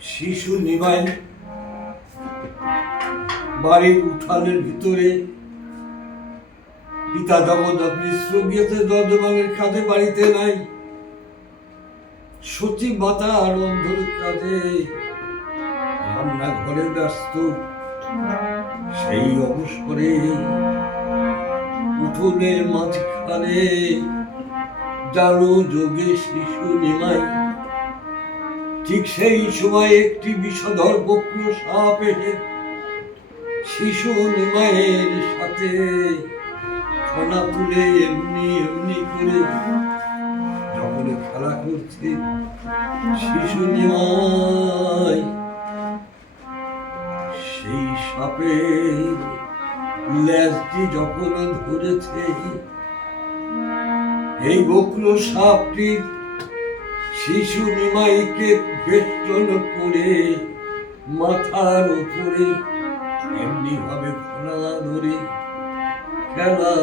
শিশু নিমাই বাড়ির উঠানের ভিতরে পিতা জগন্নাথ মিশ্র গিয়েছে যজমানের কাজে, বাড়িতে নাই। সতী মাতা রন্ধন কাজে, রান্নাঘরে ব্যস্ত। সেই অবসরে উঠোনের মাঝখানে জানো যোগে শিশু নিমাই। ঠিক সেই সময় একটি বিষধর বক্র সাপ এসে শিশু নিমাইয়ের সাথে ফনা তুলে এমনি এমনি করে যখন খেলা করছে, শিশু নিমাই সেই সাপের লেজটি যখন ধরেছে, এই বক্র সাপটি শিশু নিমাইকে বেষ্টন করে মাথার উপরে এমনি ভাবে ফোনা ধরে খেলা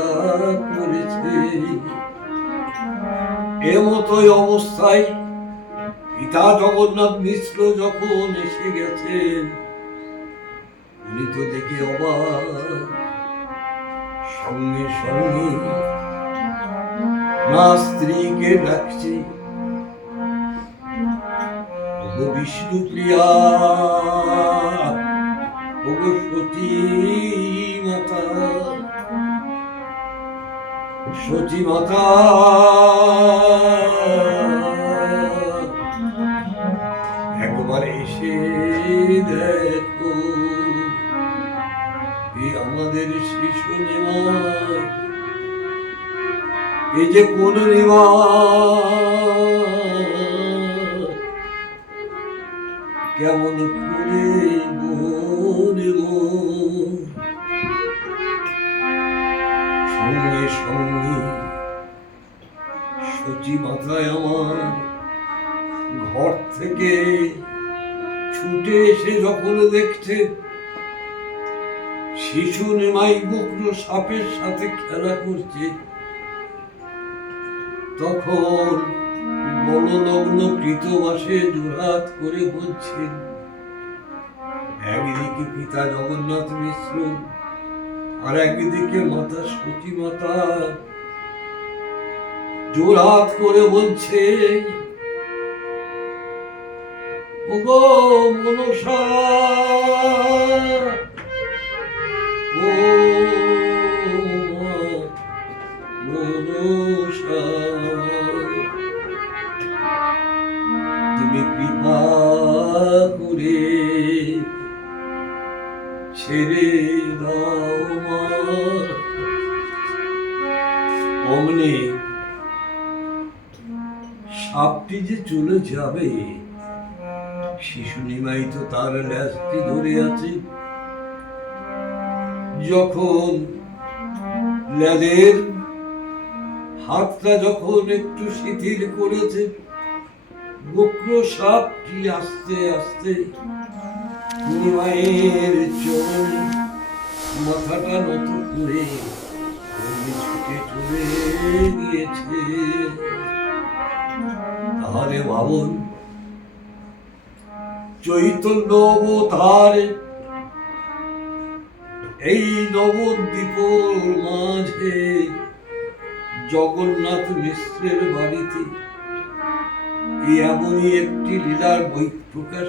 করেছে। এমতই অবস্থায় পিতা জগন্নাথ মিশ্র যখন এসে গেছেন, উনি তো দেখে অবাক। সঙ্গে সঙ্গে না স্ত্রীকে ডাকছে, বিষ্ণু প্রিয়া, সতী মাতা, সতী মাতা, একবার এসে দেখো আমাদের শিশু নিমাই। এই যে কোন নিমাই, কেমন করে বলব। সঙ্গে সঙ্গে সতী মাথায় আমার ঘর থেকে ছুটে এসে যখন দেখছে শিশু নিমাই বক্র সাপের সাথে খেলা করছে, তখন বললগ্ন কৃতবাসে জোড়হাত করে বলছেন। একদিকে পিতা জগন্নাথ মিশ্র, আর একদিকে মাতা সতী মাতা জোড়হাত করে বলছে, ওগো মনসা, ও মনসা, তুমি কৃপা করে ছেড়ে দাও মা। অমনি সাপটি যে চলে যাবে, শিশু নিমাই তো তার ল্যাজটি ধরে আছে। যখন ল্যাজের হাতটা যখন একটু শিথিল করেছে, বক্র সাপটি আস্তে আস্তে নিমাইয়ের চরণে মাথাটা নত করে ছুটে চলে গিয়েছে। তাহলে ভাবুন, চৈতন্য অবতারে এই নবদ্বীপর মাঝে জগন্নাথ মিশ্রের বাড়িতে এমনই একটি লীলার বই প্রকাশ